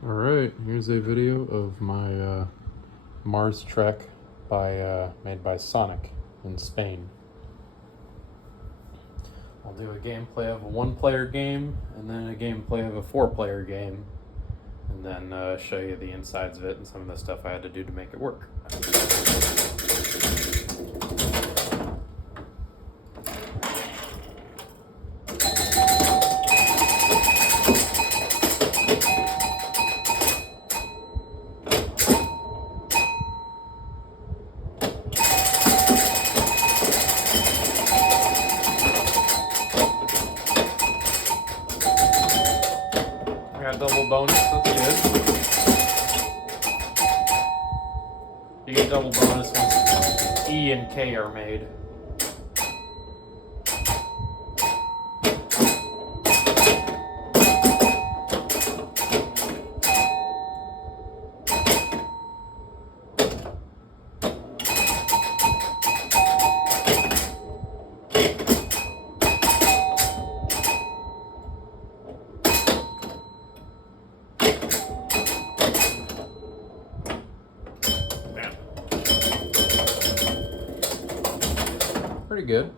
Alright, here's a video of my Mars Trek made by Sonic in Spain. I'll do a gameplay of a one-player game, and then a gameplay of a four-player game, and then show you the insides of it and some of the stuff I had to do to make it work. Double bonus, that's good. You get double bonus once E and K are made. Pretty good.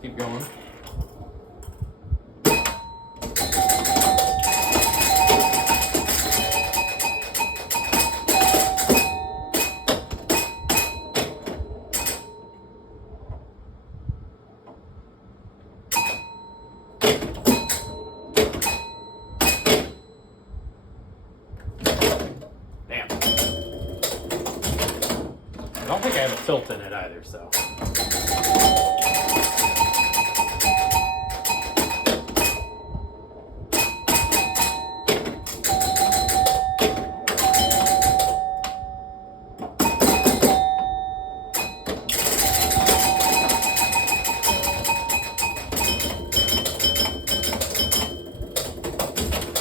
Keep going. Damn. I don't think I have a tilt in it either, so.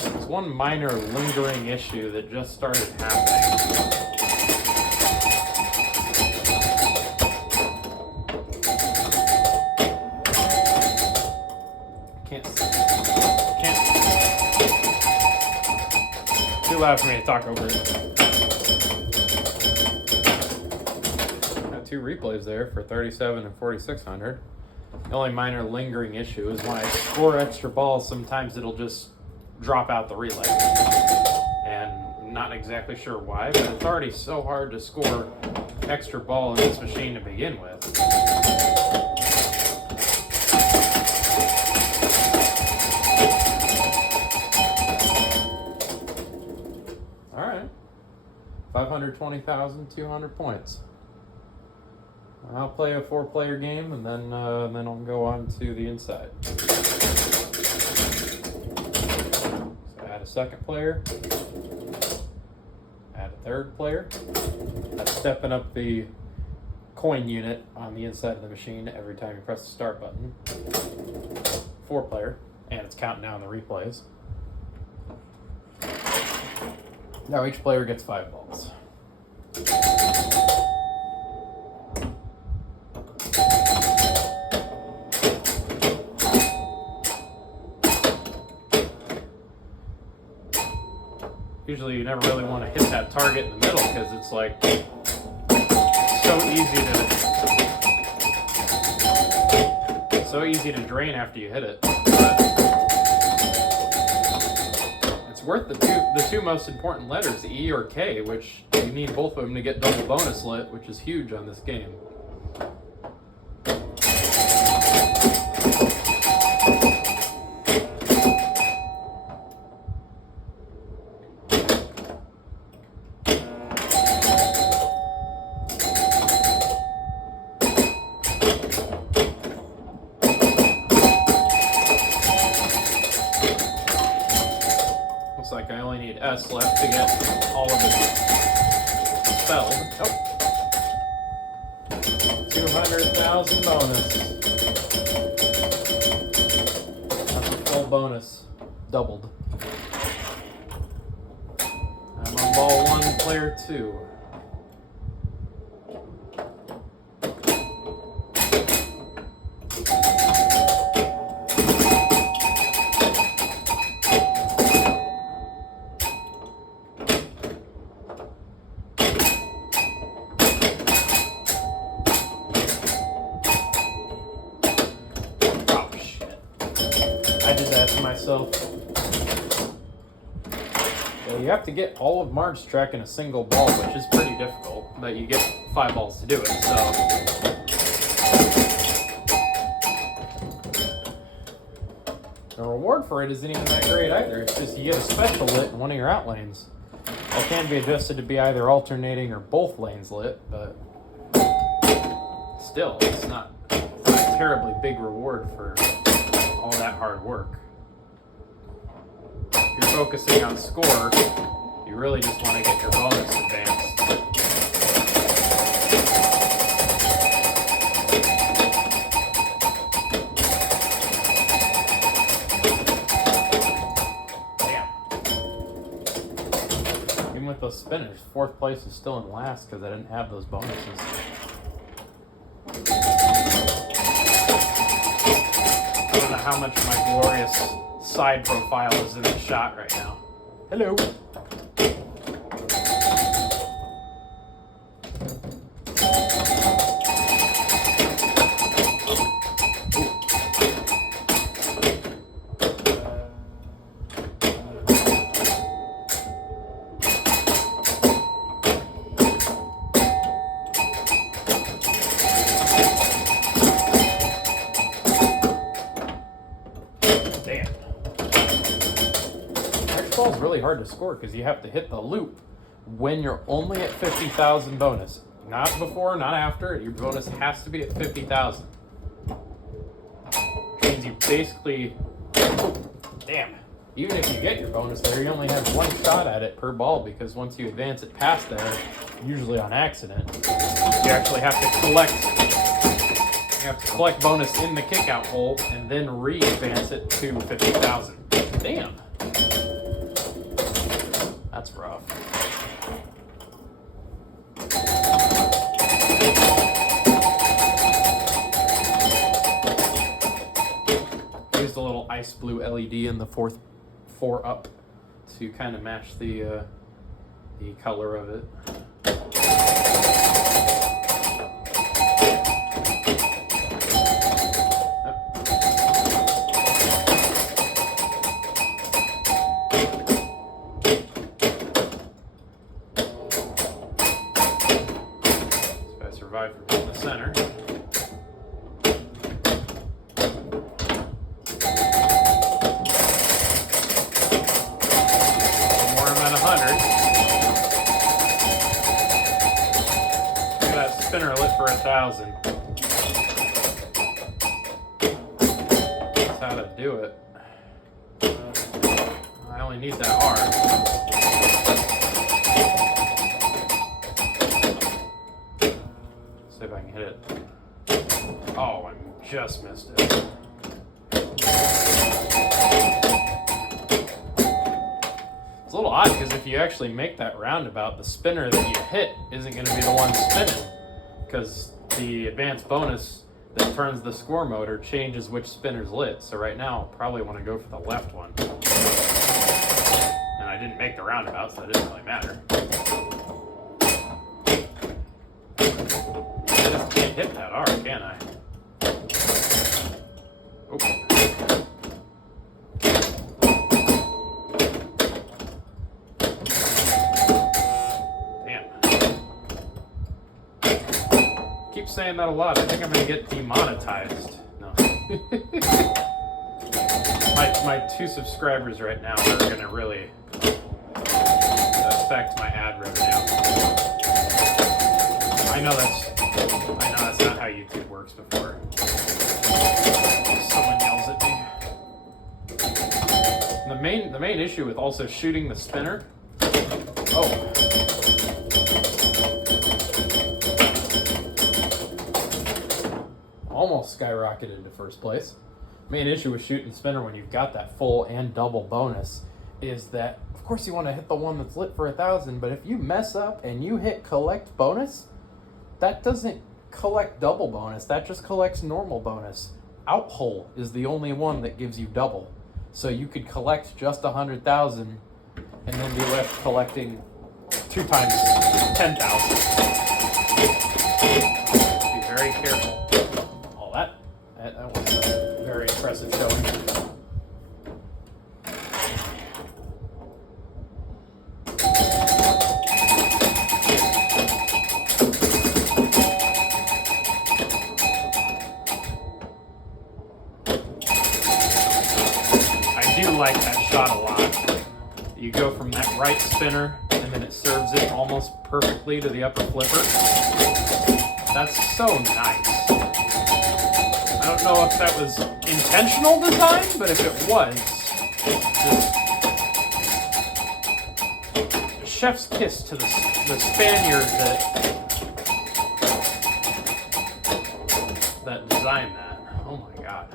There's one minor lingering issue that just started happening. Too loud for me to talk over it. Got two replays there for 37 and 4600. The only minor lingering issue is when I score extra balls, sometimes it'll just drop out the relay. And I'm not exactly sure why, but it's already so hard to score extra ball in this machine to begin with. Alright, 520,200 points. I'll play a four-player game, and then I'll go on to the inside. So add a second player, add a third player. That's stepping up the coin unit on the inside of the machine every time you press the start button. Four-player, and it's counting down the replays. Now each player gets 5 balls. Usually you never really want to hit that target in the middle because it's like so easy to drain after you hit it. But it's worth the two most important letters, E or K, which you need both of them to get double bonus lit, which is huge on this game. Looks like I only need S left to get all of it spelled. Oh. 200,000 bonus. That's a full bonus. Doubled. I'm on ball 1, player 2. So yeah, you have to get all of Mark's track in a single ball, which is pretty difficult, but you get 5 balls to do it, so. The reward for it isn't even that great either. It's just you get a special lit in one of your out lanes. It can be adjusted to be either alternating or both lanes lit, but still, it's not a terribly big reward for all that hard work. If you're focusing on score, you really just want to get your bonus advanced. Damn. Even with those spinners, 4th place is still in last because I didn't have those bonuses. I don't know how much of my glorious side profile is in the shot right now. Hello. Ball's really hard to score because you have to hit the loop when you're only at 50,000 bonus. Not before, not after. Your bonus has to be at 50,000. Means you basically, damn. Even if you get your bonus there, you only have 1 shot at it per ball because once you advance it past there, usually on accident, you actually have to collect. You have to collect bonus in the kick-out hole and then re-advance it to 50,000. Damn. That's rough. Used a little ice blue LED in the 4 up to kind of match the color of it. From the center. More I'm at 100. Look at that spinner lit for 1,000. That's how to do it. I only need that R. See if I can hit it. Oh, I just missed it. It's a little odd because if you actually make that roundabout, the spinner that you hit isn't going to be the one spinning because the advanced bonus that turns the score motor changes which spinner's lit. So right now, I'll probably want to go for the left one. And I didn't make the roundabout, so that didn't really matter. I just can't hit that R, can I? Oh. Damn. Keep saying that a lot. I think I'm gonna get demonetized. No. my 2 subscribers right now are gonna really affect my ad revenue. I know that's not how YouTube works before someone yells at me. The main issue with also shooting the spinner. Oh. Almost skyrocketed to 1st place. Main issue with shooting the spinner when you've got that full and double bonus is that, of course, you want to hit the one that's lit for 1,000, but if you mess up and you hit collect bonus, that doesn't collect double bonus, that just collects normal bonus. Out hole is the only one that gives you double. So you could collect just 100,000 and then be left collecting 2 times 10,000. Be very careful. All that was a very impressive showing. that shot a lot. You go from that right spinner, and then it serves it almost perfectly to the upper flipper. That's so nice. I don't know if that was intentional design, but if it was, just chef's kiss to the Spaniard that designed that. Oh my god.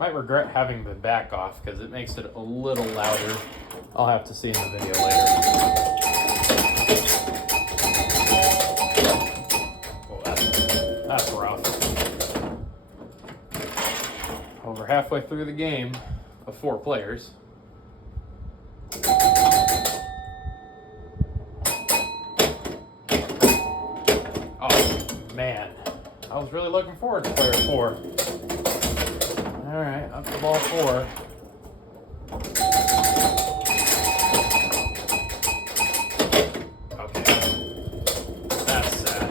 Might regret having the back off because it makes it a little louder. I'll have to see in the video later. Oh, that's rough. Over halfway through the game of 4 players. Oh man, I was really looking forward to player 4. All right, up to ball 4. Okay, that's sad.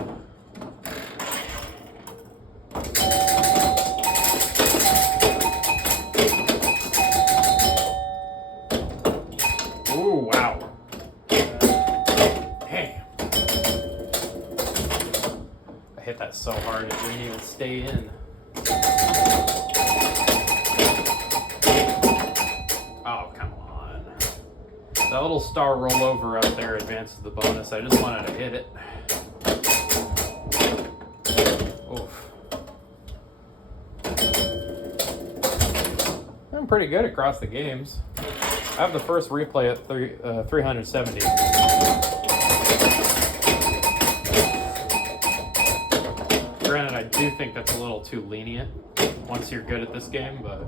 Ooh, wow. Damn. I hit that so hard it didn't even stay in. That little star rollover up there advances the bonus. I just wanted to hit it. Oof. I'm pretty good across the games. I have the first replay at 370. Granted, I do think that's a little too lenient once you're good at this game, but...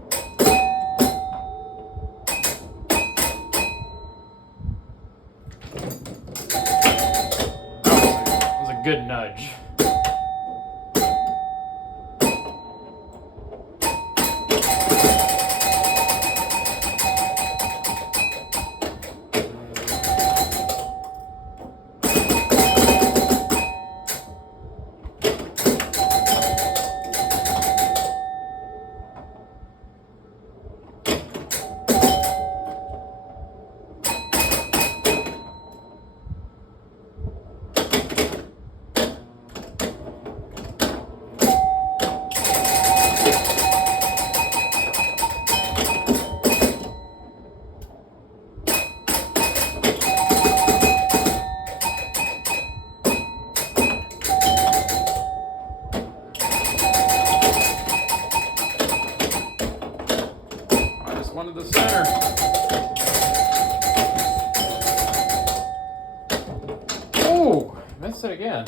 good nudge. One to the center. Oh, missed it again.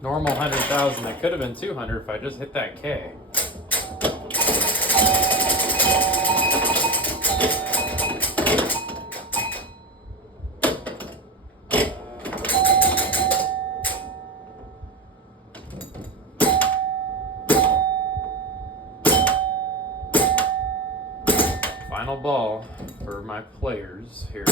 Normal 100,000. That could have been 200 if I just hit that K. Final ball for my players here.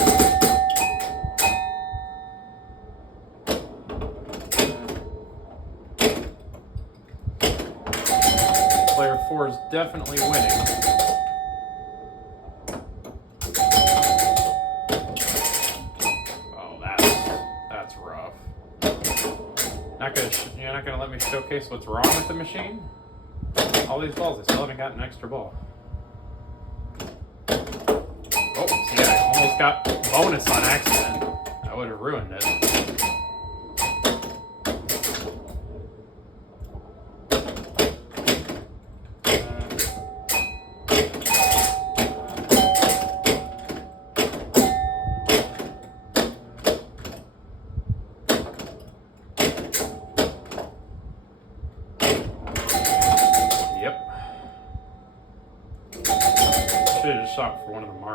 Player 4 is definitely winning. Oh, that's rough. You're not gonna let me showcase what's wrong with the machine? All these balls, I still haven't got an extra ball. Oh, see, I almost got bonus on accident. I would have ruined it.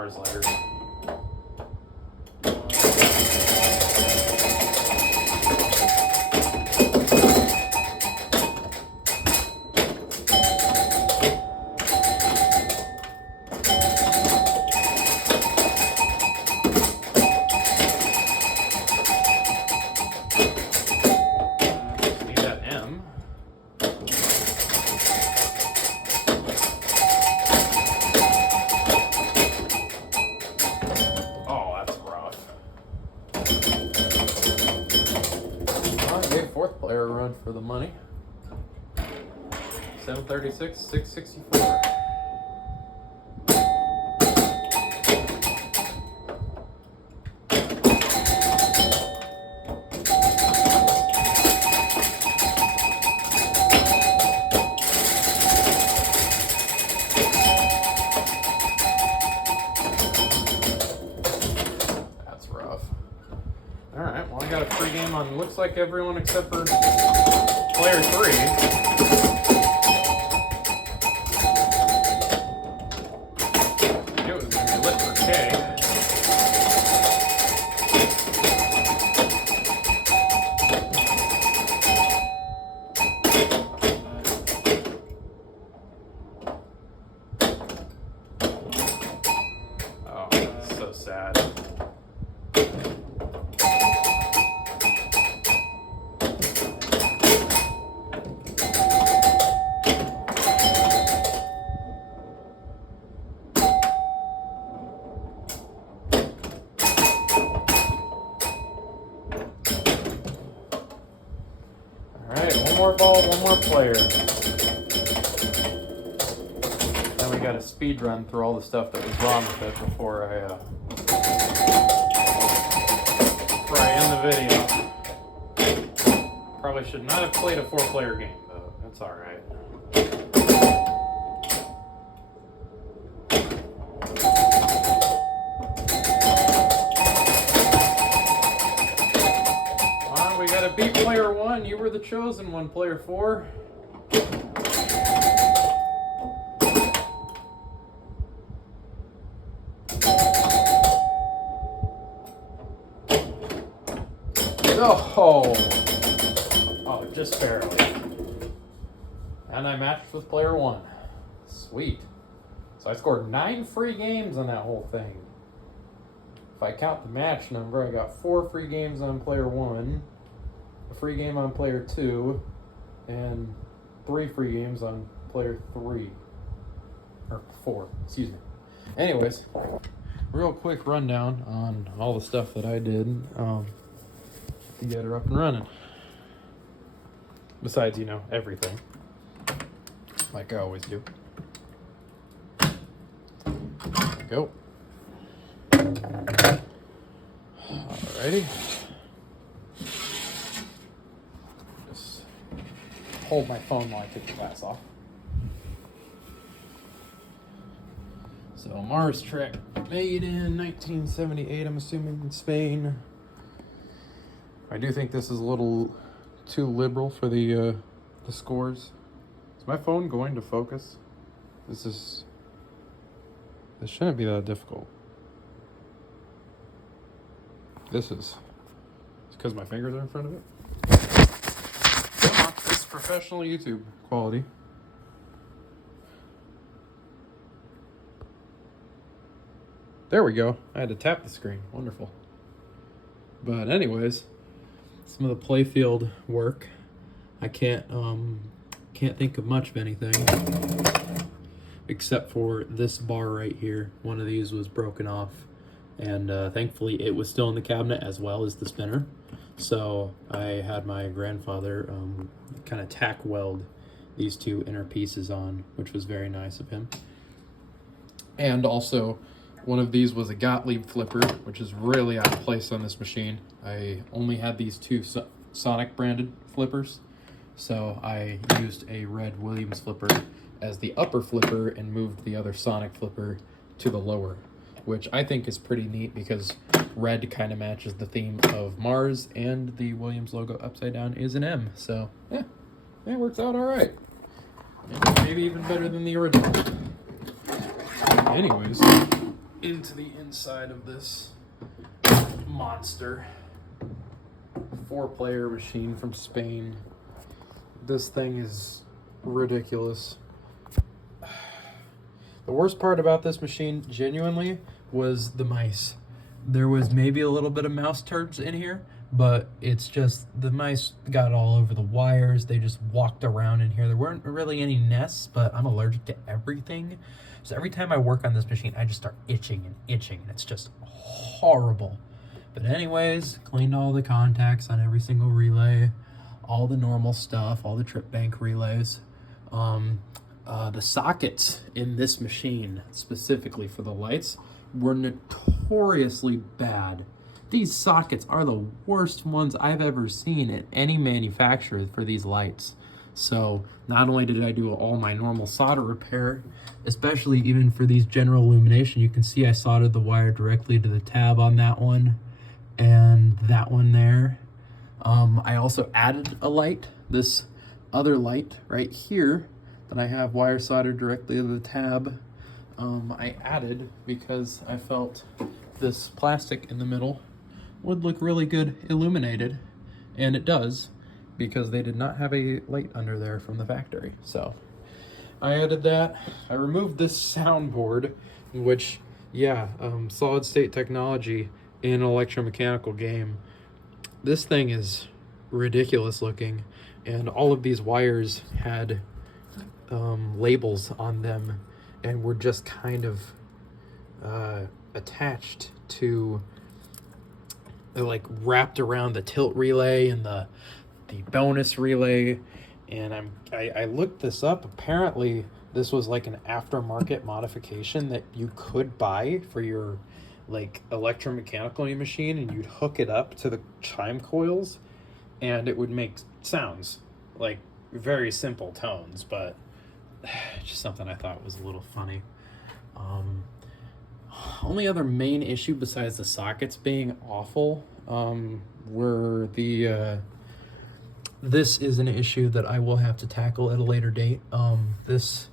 Mars letters. Need that M. Fourth player run for the money. 736, 664. That's rough. All right, well, I got a free game on looks like everyone except for player 3. It was going to be lit for K. Oh, that's so sad. One more ball, one more player. Then we got a speed run through all the stuff that was wrong with it before I end the video. Probably should not have played a 4-player game, though. That's all right. We gotta beat player 1. You were the chosen one, player 4. Oh, just barely. And I matched with player 1. Sweet. So I scored 9 free games on that whole thing. If I count the match number, I got 4 free games on player 1. A free game on player 2, and 3 free games on player 3. Or 4, excuse me. Anyways, real quick rundown on all the stuff that I did to get her up and running. Besides, everything. Like I always do. There we go. Alrighty. Hold my phone while I take the glass off. So Mars Trek, made in 1978, I'm assuming, in Spain. I do think this is a little too liberal for the scores. Is my phone going to focus? This shouldn't be that difficult. This is. It's because my fingers are in front of it. It's professional YouTube quality. There we go. I had to tap the screen. Wonderful. But anyways, some of the playfield work. I can't think of much of anything except for this bar right here. One of these was broken off, and thankfully it was still in the cabinet as well as the spinner. So I had my grandfather kind of tack weld these two inner pieces on, which was very nice of him. And also, one of these was a Gottlieb flipper, which is really out of place on this machine. I only had these two Sonic branded flippers, so I used a red Williams flipper as the upper flipper and moved the other Sonic flipper to the lower, which I think is pretty neat because red kind of matches the theme of Mars, and the Williams logo upside down is an M. So yeah, it works out all right. Maybe even better than the original. Anyways, into the inside of this monster 4-player machine from Spain. This thing is ridiculous. The worst part about this machine, genuinely, was the mice. There was maybe a little bit of mouse turds in here, but it's just the mice got all over the wires. They just walked around in here. There weren't really any nests, but I'm allergic to everything. So every time I work on this machine, I just start itching, and it's just horrible. But anyways, cleaned all the contacts on every single relay, all the normal stuff, all the trip bank relays. The sockets in this machine, specifically for the lights, were notoriously bad. These sockets are the worst ones I've ever seen at any manufacturer for these lights. So not only did I do all my normal solder repair, especially even for these general illumination, you can see I soldered the wire directly to the tab on that one and that one there. I also added a light, this other light right here that I have wire soldered directly to the tab. I added because I felt this plastic in the middle would look really good illuminated, and it does, because they did not have a light under there from the factory. So I added that. I removed this soundboard, which, yeah, solid state technology in an electromechanical game. This thing is ridiculous looking, and all of these wires had labels on them and were just kind of attached to, like, wrapped around the tilt relay and the bonus relay. And I looked this up. Apparently this was like an aftermarket modification that you could buy for your like electromechanical machine, and you'd hook it up to the chime coils and it would make sounds, like very simple tones, but just something I thought was a little funny. Only other main issue besides the sockets being awful were the this is an issue that I will have to tackle at a later date. This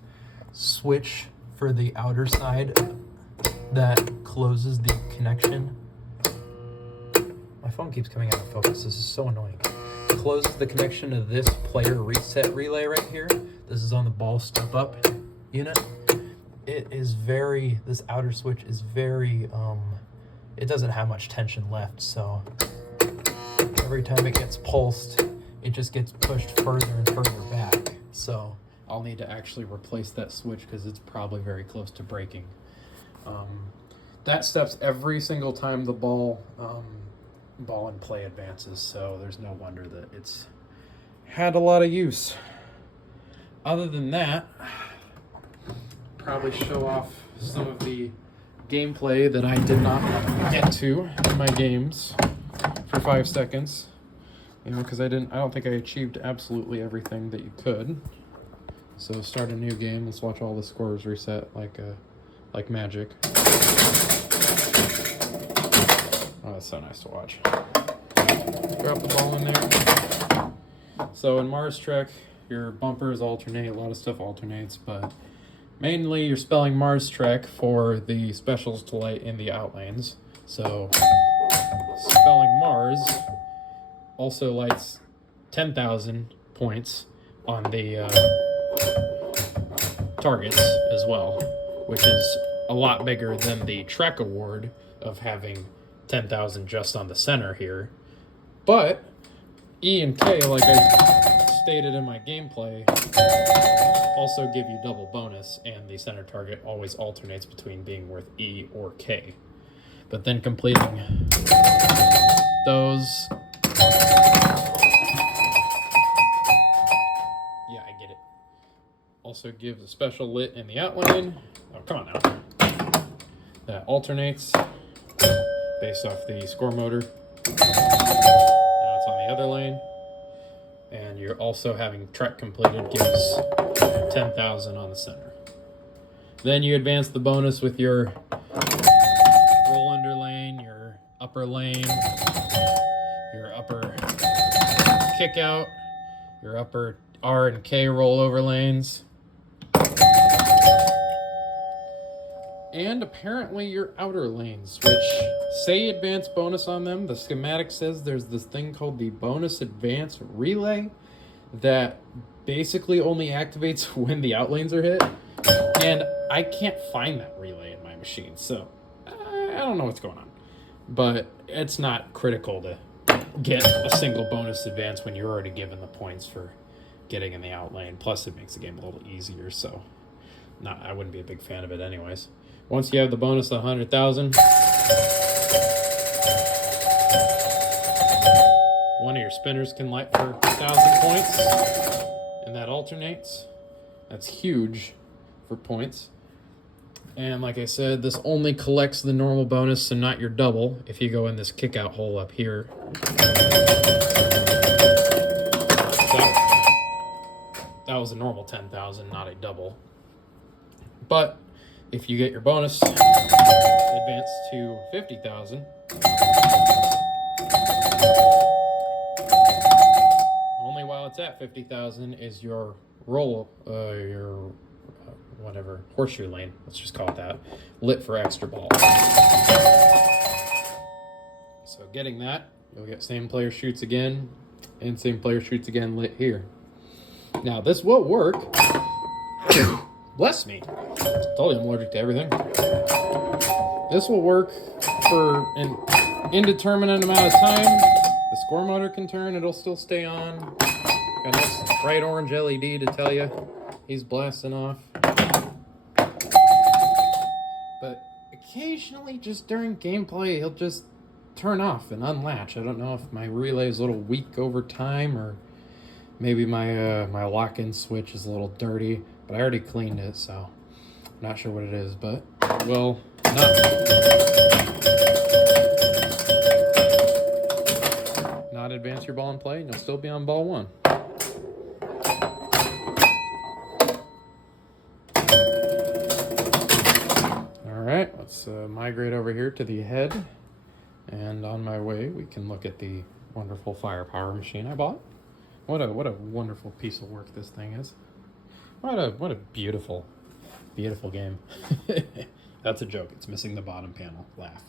switch for the outer side that closes the connection. My phone keeps coming out of focus. This is so annoying. Closes the connection to this player reset relay right here. This is on the ball step up unit. It is very, this outer switch is very, it doesn't have much tension left, so every time it gets pulsed, it just gets pushed further and further back. So I'll need to actually replace that switch because it's probably very close to breaking. That steps every single time the ball and play advances, so there's no wonder that it's had a lot of use. Other than that, probably show off some of the gameplay that I did not get to in my games for 5 seconds. You know, because I don't think I achieved absolutely everything that you could. So start a new game. Let's watch all the scores reset like magic. Oh, that's so nice to watch. Drop the ball in there. So in Mars Trek, your bumpers alternate. A lot of stuff alternates, but mainly you're spelling Mars Trek for the specials to light in the outlanes. So spelling Mars also lights 10,000 points on the targets as well, which is a lot bigger than the Trek award of having 10,000 just on the center here. But E and K, like I stated in my gameplay, also give you double bonus, and the center target always alternates between being worth E or K. But then completing those... Yeah, I get it. Also gives a special lit in the outline. Oh, come on now. That alternates based off the score motor. Now it's on the other lane. And you're also having Trek completed gives 10,000 on the center. Then you advance the bonus with your roll under lane, your upper lane, your upper kick out, your upper R and K rollover lanes. and apparently your outer lanes, which say advanced bonus on them. The schematic says there's this thing called the bonus advance relay that basically only activates when the out lanes are hit, and I can't find that relay in my machine, so I don't know what's going on. But it's not critical to get a single bonus advance when you're already given the points for getting in the out lane. Plus, it makes the game a little easier, so I wouldn't be a big fan of it anyways. Once you have the bonus of 100,000, one of your spinners can light for 1,000 points, and that alternates. That's huge for points. And like I said, this only collects the normal bonus and not your double if you go in this kick out hole up here. That was a normal 10,000, not a double. But if you get your bonus advance to 50,000, only while it's at 50,000 is your whatever, horseshoe lane, let's just call it that, lit for extra ball. So getting that, you'll get same player shoots again, and same player shoots again lit here. Now this will work. Bless me. Told you I'm allergic to everything. This will work for an indeterminate amount of time. The score motor can turn, it'll still stay on. Got a nice bright orange LED to tell you he's blasting off. But occasionally, just during gameplay, he'll just turn off and unlatch. I don't know if my relay is a little weak over time, or maybe my my lock-in switch is a little dirty. But I already cleaned it, so I'm not sure what it is. But well, not advance your ball in play, and you'll still be on ball one. Alright, let's migrate over here to the head, and on my way we can look at the wonderful firepower machine I bought. What a wonderful piece of work this thing is. What a beautiful game. That's a joke, it's missing the bottom panel. Laugh.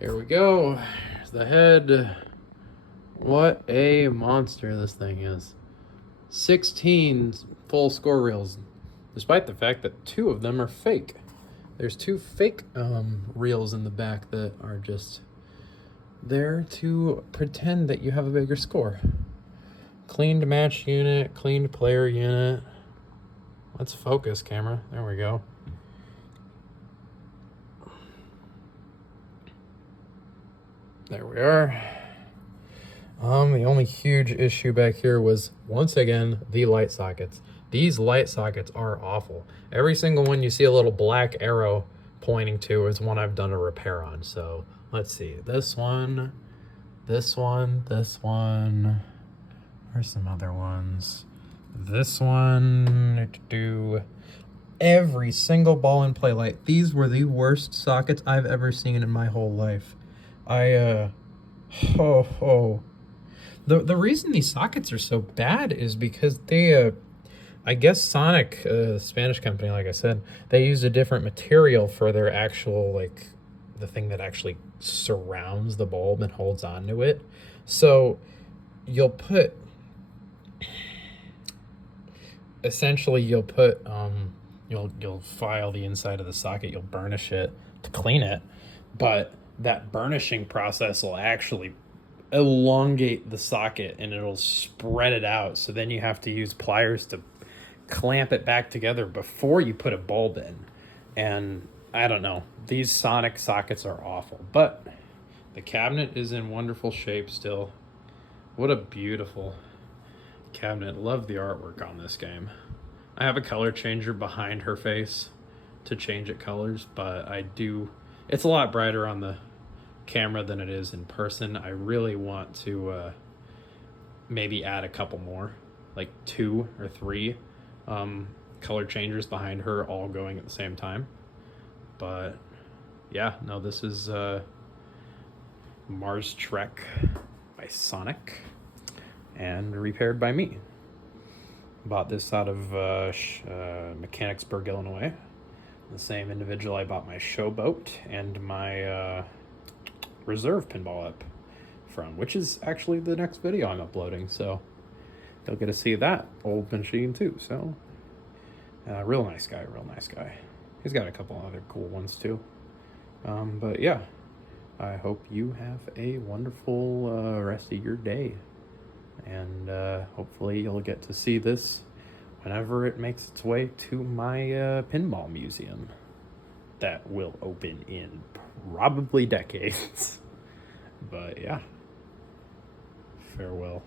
Here we go. There's the head. What a monster this thing is. 16 full score reels, despite the fact that 2 of them are fake. There's 2 fake reels in the back that are just there to pretend that you have a bigger score. Cleaned match unit, cleaned player unit. Let's focus, camera. There we go. There we are. The only huge issue back here was, once again, the light sockets. These light sockets are awful. Every single one you see a little black arrow pointing to is one I've done a repair on. So let's see. This one, this one, this one. Where's some other ones? This one. Every single ball and play light. These were the worst sockets I've ever seen in my whole life. The reason these sockets are so bad is because they, I guess Sonic, Spanish company, like I said, they use a different material for their actual, like, the thing that actually surrounds the bulb and holds onto it. So you'll put, essentially you'll file the inside of the socket, you'll burnish it to clean it, but that burnishing process will actually elongate the socket and it'll spread it out. So then you have to use pliers to clamp it back together before you put a bulb in. And I don't know, these Sonic sockets are awful, but the cabinet is in wonderful shape still. What a beautiful cabinet. Love the artwork on this game. I have a color changer behind her face to change it colors, but it's a lot brighter on the camera than it is in person. I really want to maybe add a couple more, like 2 or 3 color changers behind her all going at the same time. But yeah, no, this is Mars Trek by Sonic and repaired by me. Bought this out of Mechanicsburg, Illinois. The same individual I bought my Showboat and my Reserve Pinball up from, which is actually the next video I'm uploading, so you'll get to see that old machine too. So real nice guy. He's got a couple other cool ones too. But yeah, I hope you have a wonderful rest of your day, and hopefully you'll get to see this whenever it makes its way to my pinball museum that will open in probably decades. But yeah, farewell.